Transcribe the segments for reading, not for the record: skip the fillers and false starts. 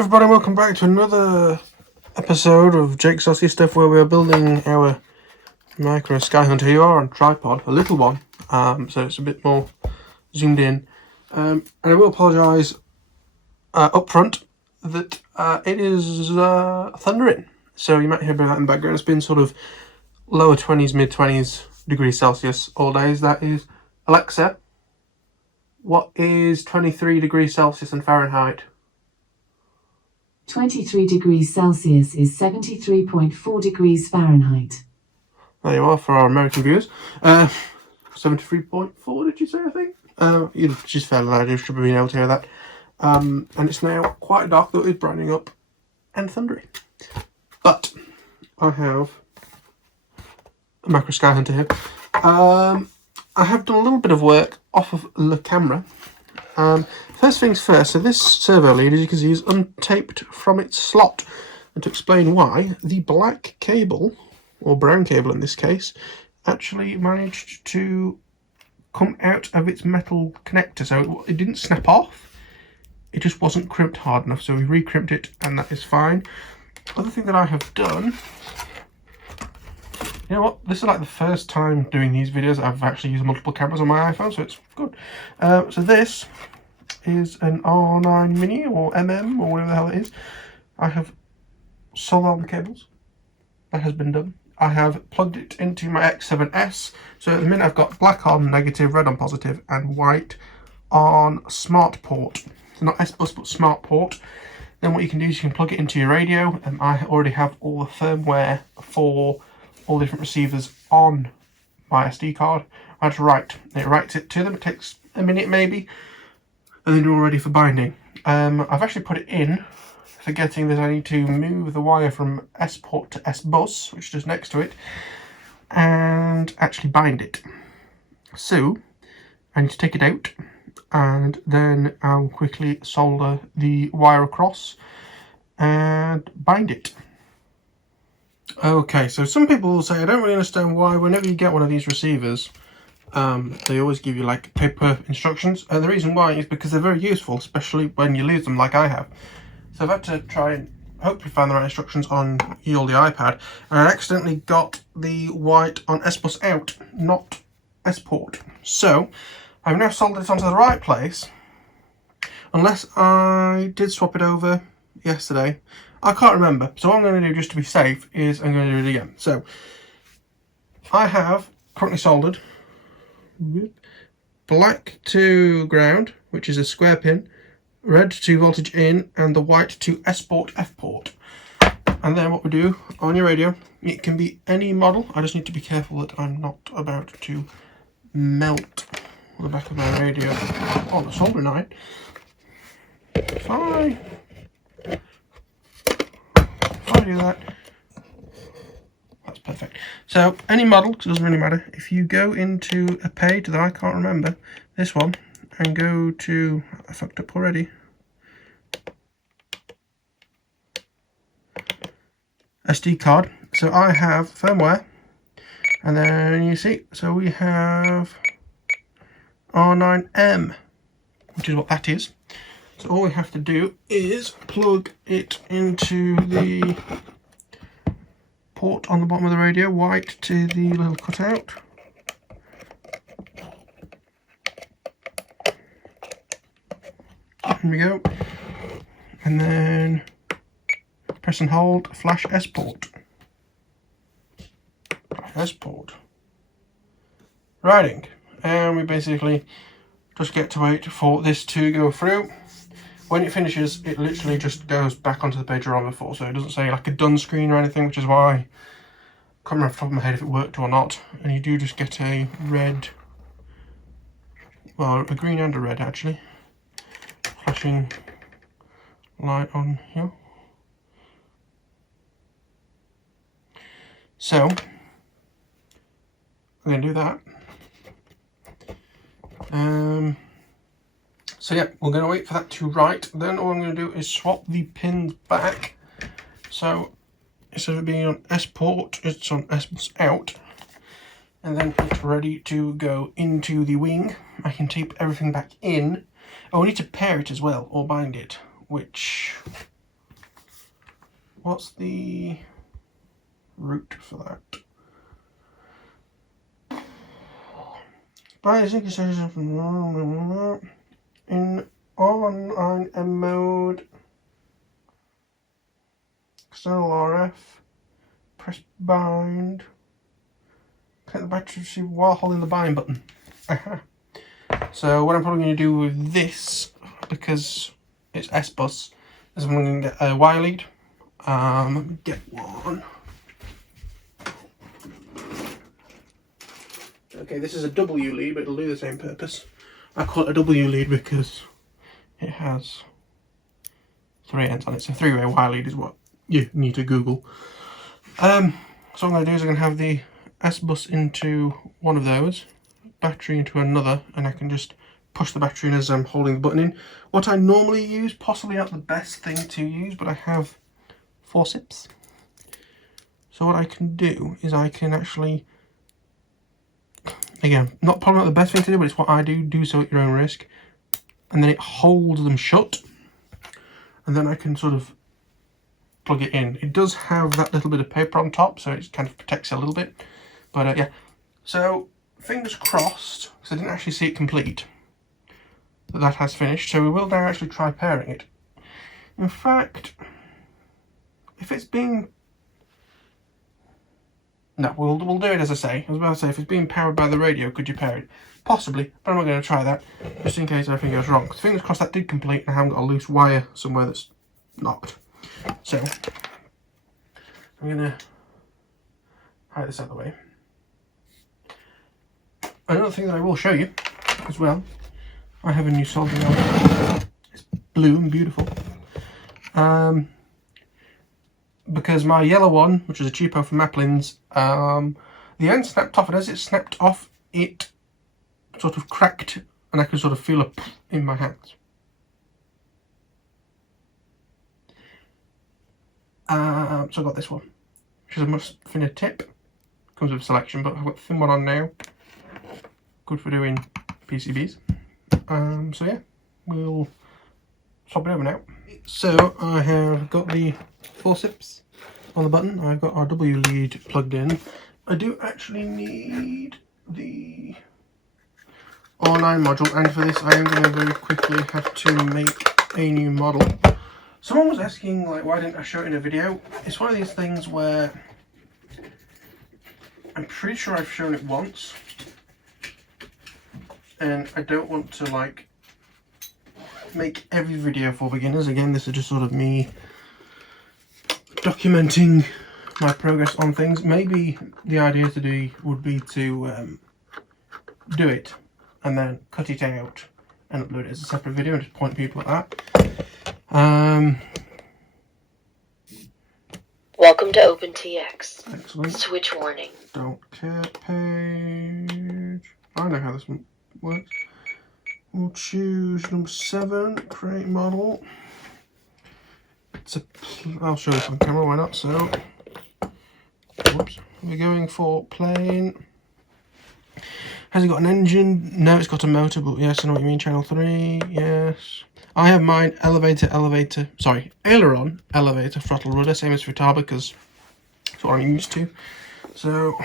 everybody, welcome back to another episode of Jake's Saucy Stuff, where we are building our micro Skyhunter. You are on tripod, a little one, so it's a bit more zoomed in. And I will apologise up front that it is thundering, so you might hear a bit of that in the background. It's been sort of lower 20s, mid 20s degrees Celsius all days. That is, Alexa, what is 23 degrees Celsius in Fahrenheit? 23 degrees Celsius is 73.4 degrees Fahrenheit. There you are for our American viewers. 73.4, did you say, I think? She's fairly loud, you should be able to hear that. And it's now quite dark, though it's brightening up and thundery. But I have a macro Skyhunter here. I have done a little bit of work off of the camera. First things first, so this servo lead, as you can see, is untaped from its slot. And to explain why, the black cable, or brown cable in this case, actually managed to come out of its metal connector. So it didn't snap off, it just wasn't crimped hard enough. So we re-crimped it and that is fine. Other thing that I have done, you know what, this is like the first time doing these videos I've actually used multiple cameras on my iPhone, so it's good. So this is an R9 Mini or MM or whatever the hell it is. I have soldered on the cables. That has been done. I have plugged it into my X7S. So at the minute I've got black on negative, red on positive, and white on smart port. So not S-Bus but smart port. Then what you can do is you can plug it into your radio, and I already have all the firmware for all the different receivers on my SD card. I had to write. It writes it to them. It takes a minute maybe, and then you're all ready for binding. I've actually put it in, forgetting that I need to move the wire from S port to S bus, which is just next to it, and actually bind it. So I need to take it out, and then I'll quickly solder the wire across and bind it. Okay, so some people will say, I don't really understand why whenever you get one of these receivers, they always give you like paper instructions. The reason why is because they're very useful, especially when you lose them like I have. So I've had to try and hopefully find the right instructions on the iPad, and I accidentally got the white on S-Bus out, not S-Port. So I've now soldered it onto the right place, unless I did swap it over yesterday. I can't remember. So what I'm going to do, just to be safe, is I'm going to do it again. So I have currently soldered black to ground, which is a square pin, red to voltage in, and the white to S-Port, F-Port. And then what we do on your radio, it can be any model. I just need to be careful that I'm not about to melt the back of my radio on the soldering iron. Fine. If I do that, that's perfect. So any model, because it doesn't really matter. If you go into a page that I can't remember, this one, and go to, I fucked up already, SD card. So I have firmware, and then you see, so we have R9M, which is what that is. So all we have to do is plug it into the port on the bottom of the radio, white to the little cutout. Here we go. And then press and hold, flash S-Port. S-Port. Writing. And we basically just get to wait for this to go through. When it finishes, it literally just goes back onto the page you're on before, so it doesn't say like a done screen or anything, which is why I can't remember off the top of my head if it worked or not. And you do just get a red, well, a green and a red actually, flashing light on here. So I'm going to do that. So yeah, we're going to wait for that to write. Then all I'm going to do is swap the pins back. So instead of being on S-Port, it's on S-Bus out. And then it's ready to go into the wing. I can tape everything back in. Oh, we need to pair it as well, or bind it, which what's the route for that? In on M mode, external RF, press bind, connect the battery receiver while holding the bind button. So what I'm probably going to do with this, because it's S-bus, is I'm going to get a wire lead. Let me get one. Okay, this is a W lead, but it'll do the same purpose. I call it a W lead because it has 3 ends on it. So 3-way wire lead is what you need to Google. So what I'm going to do is I'm going to have the S-bus into one of those, battery into another, and I can just push the battery in as I'm holding the button in. What I normally use, possibly not the best thing to use, but I have forceps. So what I can do is I can actually, again, probably not the best thing to do, but it's what I do so at your own risk. And then it holds them shut, and then I can sort of plug it in. It does have that little bit of paper on top, so it kind of protects it a little bit. But yeah, so fingers crossed, because I didn't actually see it complete, that has finished. So we will now actually try pairing it. In fact, if it's being... No, we'll do it as I say. I was about to say, if it's being powered by the radio, could you pair it? Possibly, but I'm not going to try that, just in case everything goes wrong. Because fingers crossed that did complete, and I haven't got a loose wire somewhere that's knocked. So, I'm going to hide this out of the way. Another thing that I will show you as well, I have a new soldering iron. It's blue and beautiful. Because my yellow one, which is a cheapo from Maplin's, the end snapped off, and as it snapped off, it sort of cracked, and I could sort of feel it in my hands. So I got this one, which is a much thinner tip. Comes with a selection, but I've got the thin one on now. Good for doing PCBs. So yeah, we'll swap it over now. So I have got the forceps on the button. I've got our W lead plugged in. I do actually need the R9 module, and for this I am going to very quickly have to make a new model. Someone was asking, like, why didn't I show it in a video? It's one of these things where I'm pretty sure I've shown it once, and I don't want to, like, make every video for beginners. Again, this is just sort of me documenting my progress on things. Maybe the idea would be to do it and then cut it out and upload it as a separate video and just point people at that. Welcome to OpenTX. Excellent. Switch warning. Don't care page. I know how this one works. We'll choose number 7, create model. I'll show this on camera, why not? So, whoops. We're going for plane. Has it got an engine? No, it's got a motor, but yes, I know what you mean. Channel 3, yes. I have mine aileron, elevator, throttle rudder, same as Futaba, because that's what I'm used to. So,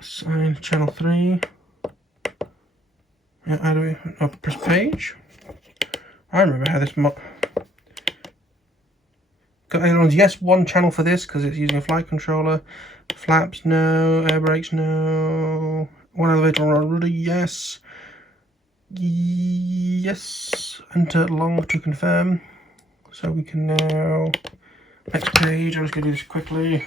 assign channel 3. Yeah, how do we press page? I remember how this got ailerons, yes, 1 channel for this because it's using a flight controller. Flaps, no. Air brakes, no. 1 elevator on rudder, yes. Yes. Enter long to confirm. So we can now, next page, I'm just going to do this quickly.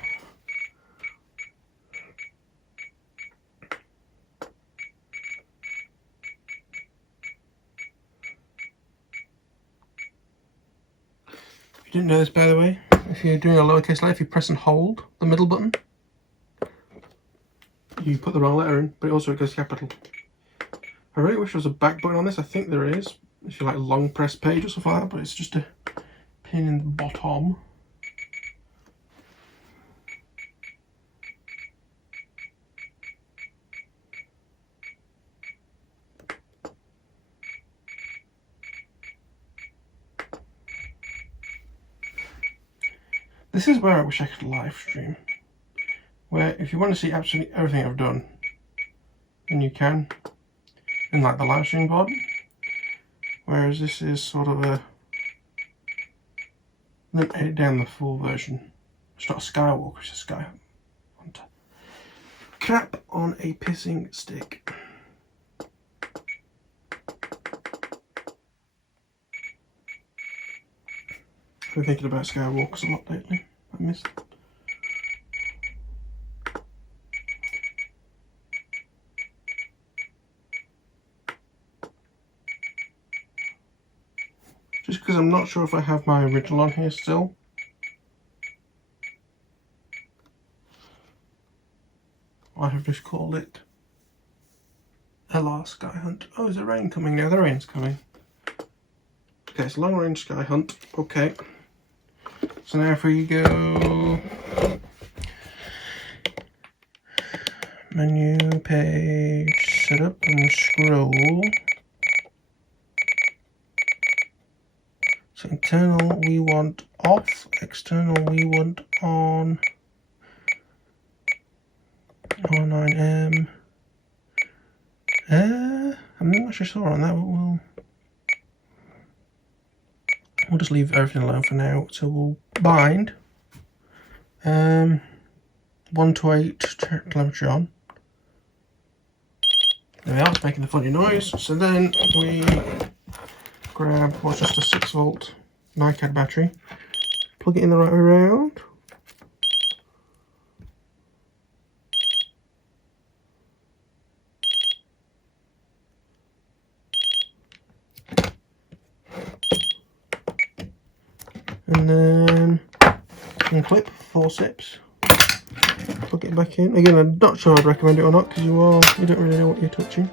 If you didn't know this, by the way, if you're doing a lowercase letter, if you press and hold the middle button, you put the wrong letter in, but it also goes capital. I really wish there was a back button on this. I think there is, if you like long press page or something like that, but it's just a pin in the bottom. This is where I wish I could live stream. Where if you want to see absolutely everything I've done, then you can. In like the live stream pod. Whereas this is sort of a... Then edit down the full version. It's not a Skywalker, it's a Skyhunter. Crap on a pissing stick. I've been thinking about Skywalkers a lot lately. I missed it. Just because I'm not sure if I have my original on here still. I have just called it LR Skyhunt. Oh, is the rain coming now? The rain's coming. Okay, it's long range Skyhunt. Okay. So now if we go menu, page, setup, and scroll. So internal we want off, external we want on, R9M. I'm not sure sure on that, but we'll just leave everything alone for now. So we'll bind 1 to 8 telemetry on. There we are, it's making the funny noise. So then we grab what's just a 6 volt NiCad battery, plug it in the right way around. And then unclip forceps, plug it back in. Again, I'm not sure I'd recommend it or not because you don't really know what you're touching.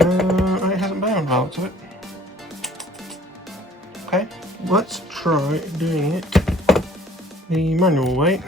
And it hasn't bound well to it. Okay, let's try doing it the manual way.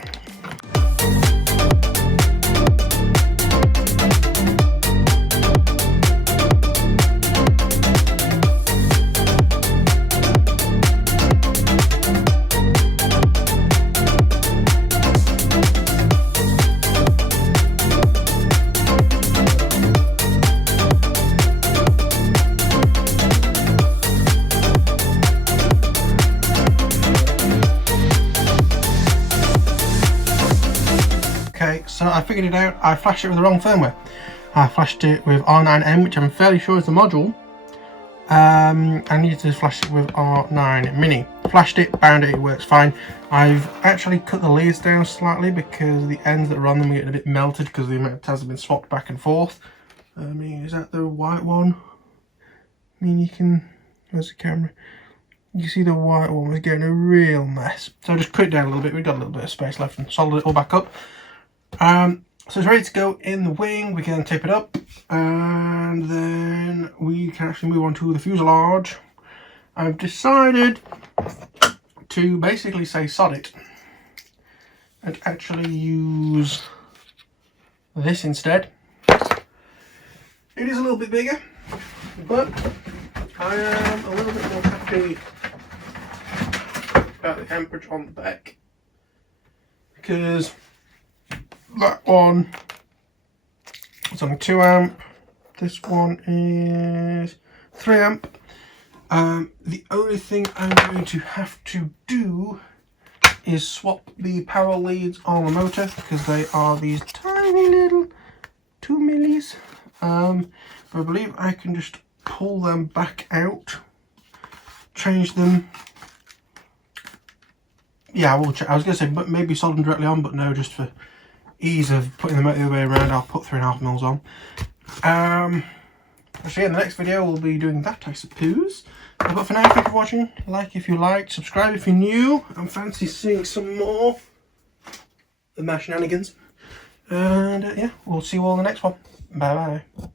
So I figured it out. I flashed it with the wrong firmware. I flashed it with R9M, which I'm fairly sure is the module. I needed to flash it with R9 Mini. Flashed it, bound it, it works fine. I've actually cut the leads down slightly because the ends that are on them are getting a bit melted because the amount of tabs have been swapped back and forth. I mean, is that the white one? I mean, you can, where's the camera? You see the white one was getting a real mess. So I just cut it down a little bit. We've got a little bit of space left and soldered it all back up. So it's ready to go in the wing. We can tape it up and then we can actually move on to the fuselage. I've decided to basically say sod it and actually use this instead. It is a little bit bigger, but I am a little bit more happy about the amperage on the back because that one is only 2 amp, this one is 3 amp. The only thing I'm going to have to do is swap the power leads on the motor because they are these tiny little 2 millis. But I believe I can just pull them back out, change them. Yeah, I will check. I was going to say but maybe solder them directly on, but no, just for ease of putting them out the other way around, I'll put 3.5 mils on. So yeah, in the next video we'll be doing that, I suppose. But for now, thank you for watching. Like if you liked, subscribe if you're new. I'm fancy seeing some more of my shenanigans. And yeah, we'll see you all in the next one. Bye bye.